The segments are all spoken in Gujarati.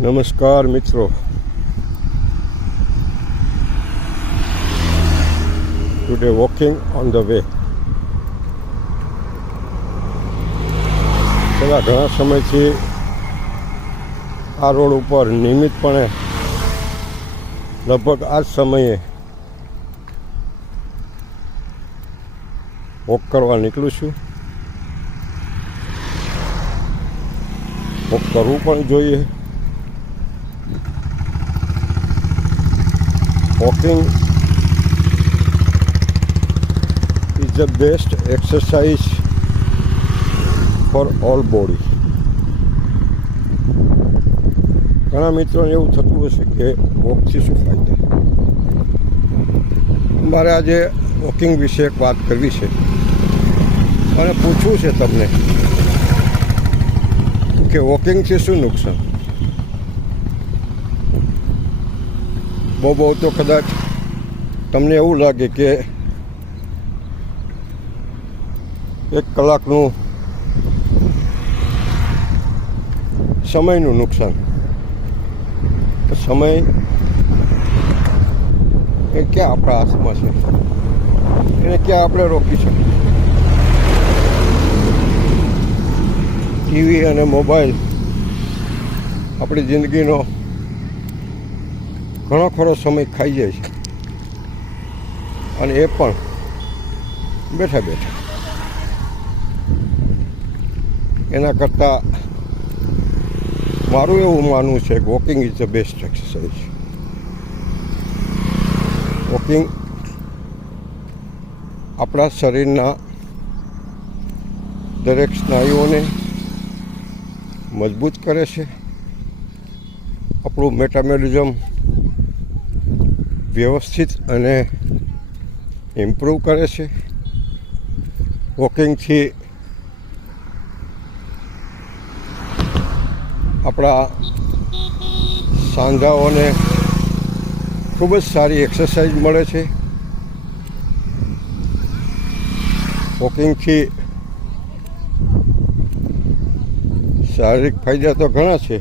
નમસ્કાર મિત્રો, today walking on the way. છેલ્લા ઘણા સમયથી આ રોડ ઉપર નિયમિતપણે લગભગ આ જ સમયે વોક કરવા નીકળું છું. વોક કરવું પણ જોઈએ. Walking is the best exercise for all body. ઘણા મિત્રોને એવું થતું હશે કે વોકથી શું ફાયદા. મારે આજે વોકિંગ વિશે એક વાત કરવી છે અને પૂછવું છે તમને કે વોકિંગથી શું નુકસાન. બહુ તો કદાચ તમને એવું લાગે કે 1 કલાકનું સમયનું નુકસાન. સમય એ ક્યાં આપણા હાથમાં છે, એને ક્યાં આપણે રોકી શકીએ. ટીવી અને મોબાઈલ આપણી જિંદગીનો ઘણો ખરો સમય ખાઈ જાય છે, અને એ પણ બેઠા બેઠા. એના કરતાં મારું એવું માનવું છે કે walking is the best exercise. Walking આપણા શરીરના દરેક સ્નાયુઓને મજબૂત કરે છે. આપણું મેટાબોલિઝમ વ્યવસ્થિત અને ઇમ્પ્રૂવ કરે છે. વોકિંગથી આપણા સાંધાઓને ખૂબ જ સારી એક્સરસાઇઝ મળે છે. વોકિંગથી શારીરિક ફાયદા તો ઘણા છે.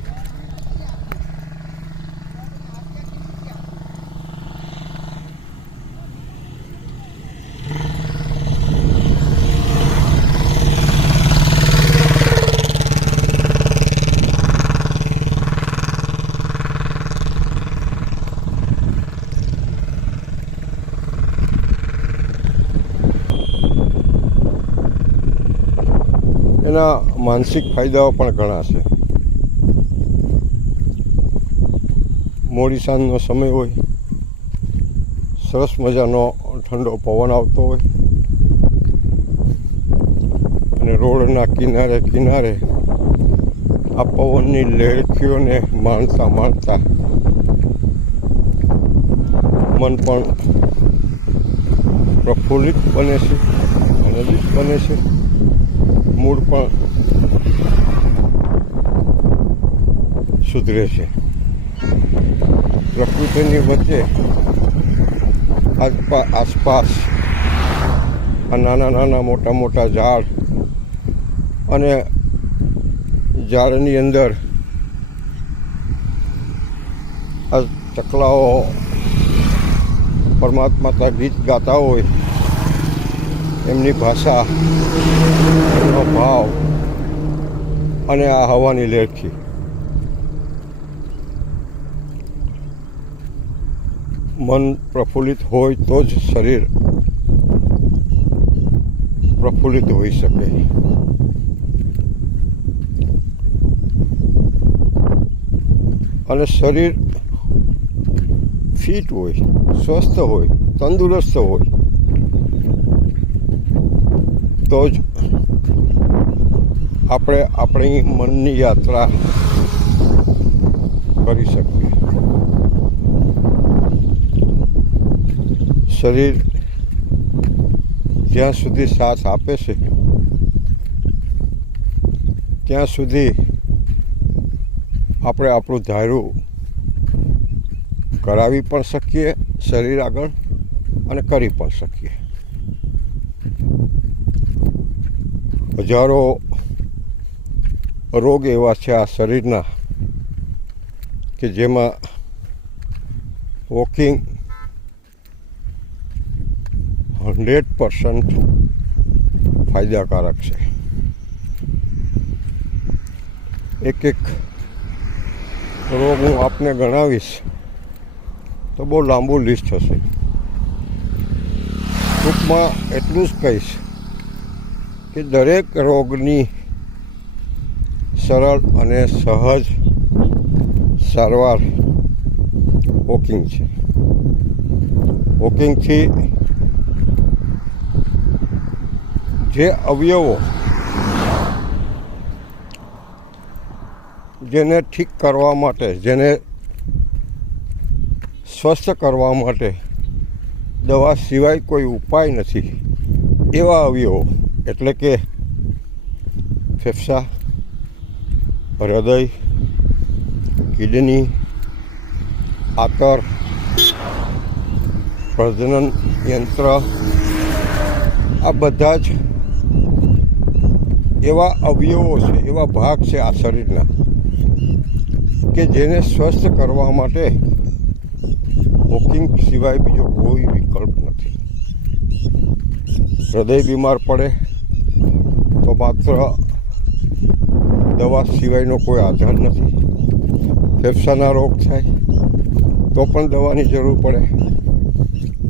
એના માનસિક ફાયદાઓ પણ ઘણા છે. મોડી સાંજનો સમય હોય, સરસ મજાનો ઠંડો પવન આવતો હોય અને રોડના કિનારે કિનારે આ પવનની લહેરખીઓને માણતા માણતા મન પણ પ્રફુલ્લિત બને છે, આનંદિત બને છે. મૂડ પણ સુધરે છે. પ્રકૃતિની વચ્ચે આસપાસ આ નાના મોટા મોટા ઝાડ અને ઝાડની અંદર આ ચકલાઓ પરમાત્મા ગીત ગાતા હોય, એમની ભાષા, એમનો ભાવ અને આ હવાની લહેરખી. મન પ્રફુલ્લિત હોય તો જ શરીર પ્રફુલ્લિત હોઈ શકે. અને શરીર ફિટ હોય, સ્વસ્થ હોય, તંદુરસ્ત હોય તો જ આપણે આપણી મનની યાત્રા કરી શકીએ. શરીર જ્યાં સુધી સાથ આપે છે ત્યાં સુધી આપણે આપણું ધાર્યું કરાવી પણ શકીએ શરીર આગળ, અને કરી પણ શકીએ. હજારો રોગ એવા છે આ શરીરના કે જેમાં વોકિંગ 100% ફાયદાકારક છે. એક રોગ હું આપને ગણાવીશ તો બહુ લાંબુ લિસ્ટ હશે. ટૂંકમાં એટલું જ કહીશ કે દરેક રોગની સરળ અને સહજ સારવાર વોકિંગ છે. વોકિંગથી જે અવયવો જેને ઠીક કરવા માટે, જેને સ્વસ્થ કરવા માટે દવા સિવાય કોઈ ઉપાય નથી, એવા અવયવો એટલે કે ફેફસા, હૃદય, કિડની, આંતર, પ્રજનન યંત્ર, આ બધા જ એવા અવયવો છે, એવા ભાગ છે આ શરીરના કે જેને સ્વસ્થ કરવા માટે વોકિંગ સિવાય બીજો કોઈ વિકલ્પ નથી. હૃદય બીમાર પડે તો માત્ર દવા સિવાયનો કોઈ આધાર નથી. ફેફસાના રોગ થાય તો પણ દવાની જરૂર પડે.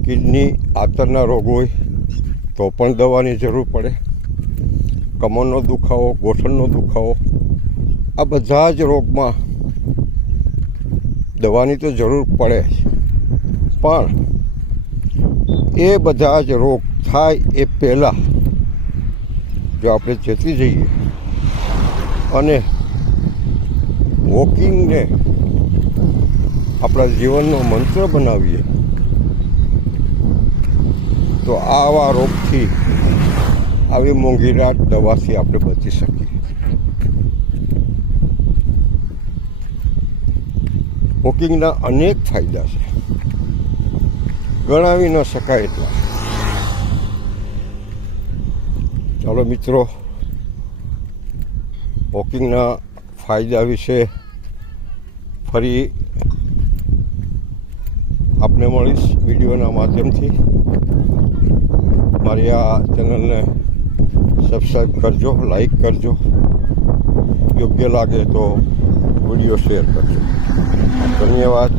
કિડની, આંતરના રોગ હોય તો પણ દવાની જરૂર પડે. કમરનો દુખાવો, ગોઠણનો દુખાવો, આ બધા જ રોગમાં દવાની તો જરૂર પડે. પણ એ બધા જ રોગ થાય એ પહેલાં જો આપણે ચેતી જઈએ અને વોકિંગને આપણા જીવનનો મંત્ર બનાવીએ તો આવા રોગથી, આવી મોંઘીરાત દવાથી આપણે બચી શકીએ. વોકિંગના અનેક ફાયદા છે, ગણાવી ન શકાય એટલા. ચાલો મિત્રો, વોકિંગના ફાયદા વિશે ફરી આપને મળીશ વિડીયોના માધ્યમથી. મારી આ ચેનલને સબસ્ક્રાઈબ કરજો, લાઈક કરજો, યોગ્ય લાગે તો વિડીયો શેર કરજો. ધન્યવાદ.